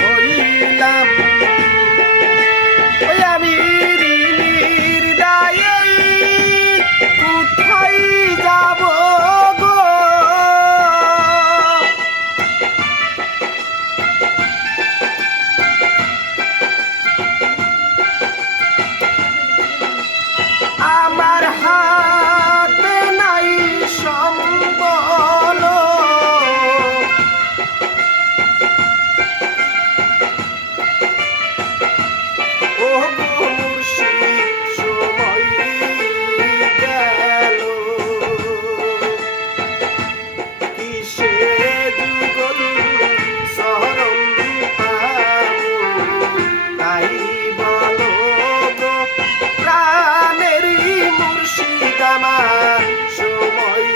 হইলাম ওই আমি ঋণীর দায়ে কোথায় যাব গো আমার হাতে নাই সম্বল ও মুর্শিদ সময় গেল কিসে যুগল শরণ পাবো তাই বলো গো প্রাণেরই মুর্শিদ আমার সময়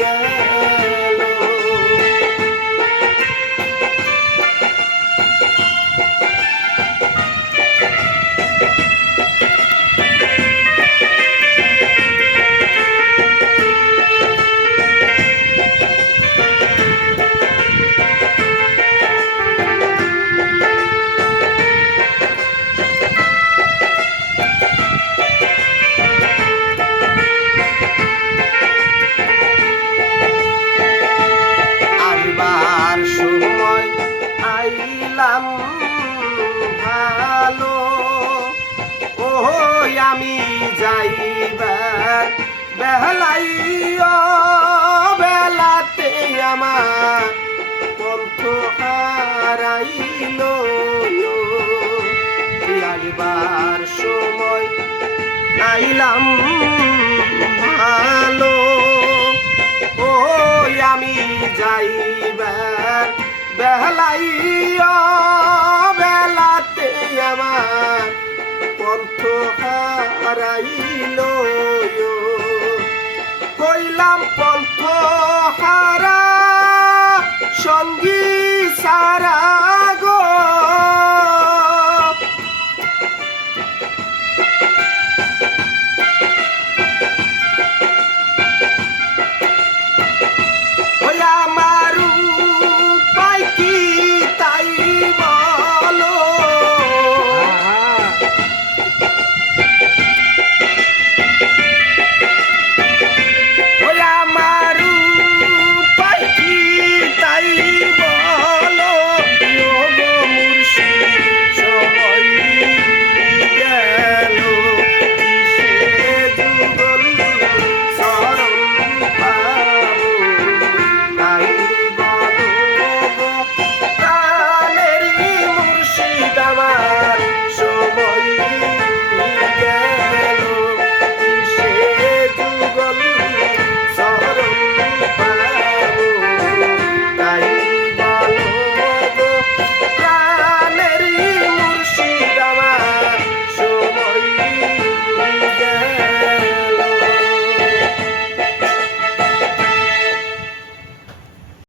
গেল আসবার সময় আইলাম ভালো ও আমি যাইবার বেলাই বেলাতে আমার পন্থ হারাইল আসবার সময় আইলাম ভালো ও আমি যাইবার বেলাই বেলাতে আমার পন্থ হারাইল হইলাম পন্থ হারা সঙ্গী সারা